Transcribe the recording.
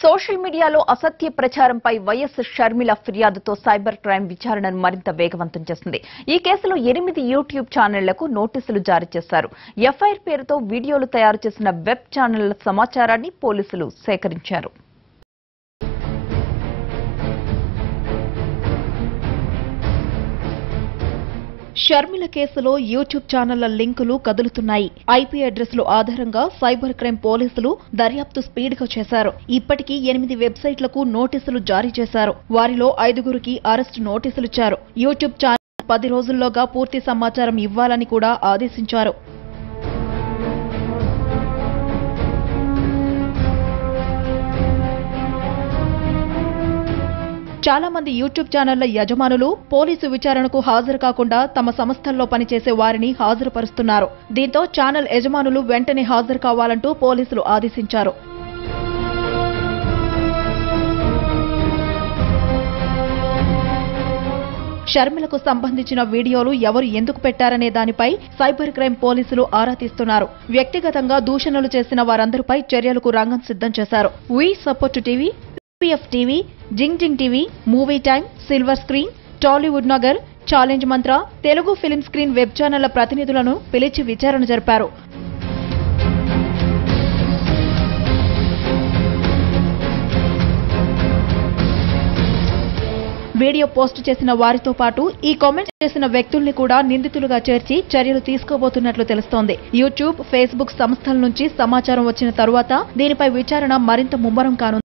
Social మీడియాలో అసత్య ప్రచారంపై YS Sharmila ఫిర్యాదుతో సైబర్ క్రైమ్ విచారణను మరింత వేగవంతం చేసింది. ఈ కేసులో 8 యూట్యూబ్ ఛానళ్లకు నోటీసులు జారీ చేశారు. ఎఫ్ఐఆర్ పేరుతో వీడియోలు తయారు చేసిన వెబ్ ఛానళ్ల సమాచారాన్ని పోలీసులు సేకరించారు. షర్మిల కేసులో యూట్యూబ్ ఛానళ్ల లింకులు కదులుతున్నాయి. ఐపీ అడ్రస్ల ఆధారంగా సైబర్ క్రైమ్ పోలీసులు దర్యాప్తు స్పీడ్ గా చేశారు. ఇప్పటికీ 8 వెబ్సైట్లకు నోటీసులు జారీ చేశారు. వారిలో 5గురికి అరెస్టు నోటీసులిచ్చారు. యూట్యూబ్ ఛానల్ 10 రోజుల్లోగా పూర్తి సమాచారం ఇవ్వాలని కూడా ఆదేశించారు. చాలా మంది యూట్యూబ్ ఛానళ్ల యజమానులు పోలీసు విచారణకు హాజరు కాకుండా తమ సంస్థల్లో పనిచేసే వారిని హాజరుపరుస్తున్నారు. దీంతో ఛానల్ యజమానులు వెంటనే హాజరు కావాలంటూ పోలీసులు ఆదేశించారు. షర్మిలకు సంబంధించిన వీడియోలు ఎవరు ఎందుకు పెట్టారనే దానిపై సైబర్ క్రైమ్ పోలీసులు ఆరా తీస్తున్నారు. వ్యక్తిగతంగా దూషణలు చేసిన వారందరిపై చర్యలకు రంగం సిద్ధం చేశారు. We support TV, PF TV, zing zing TV, movie time, silver screen, Tollywood Nagar, challenge Mantra, Telugu film screen web ఛానళ్ల ప్రతినిధులను పిలిచి విచారణ జరిపారు. వీడియో పోస్టు చేసిన వారితో పాటు ఈ కామెంట్ చేసిన వ్యక్తుల్ని కూడా నిందితులుగా చేర్చి చర్యలు తీసుకోబోతున్నట్లు తెలుస్తోంది. యూట్యూబ్, ఫేస్బుక్ సంస్థల నుంచి సమాచారం వచ్చిన తరువాత దీనిపై విచారణ మరింత ముమ్మరం కానుంది.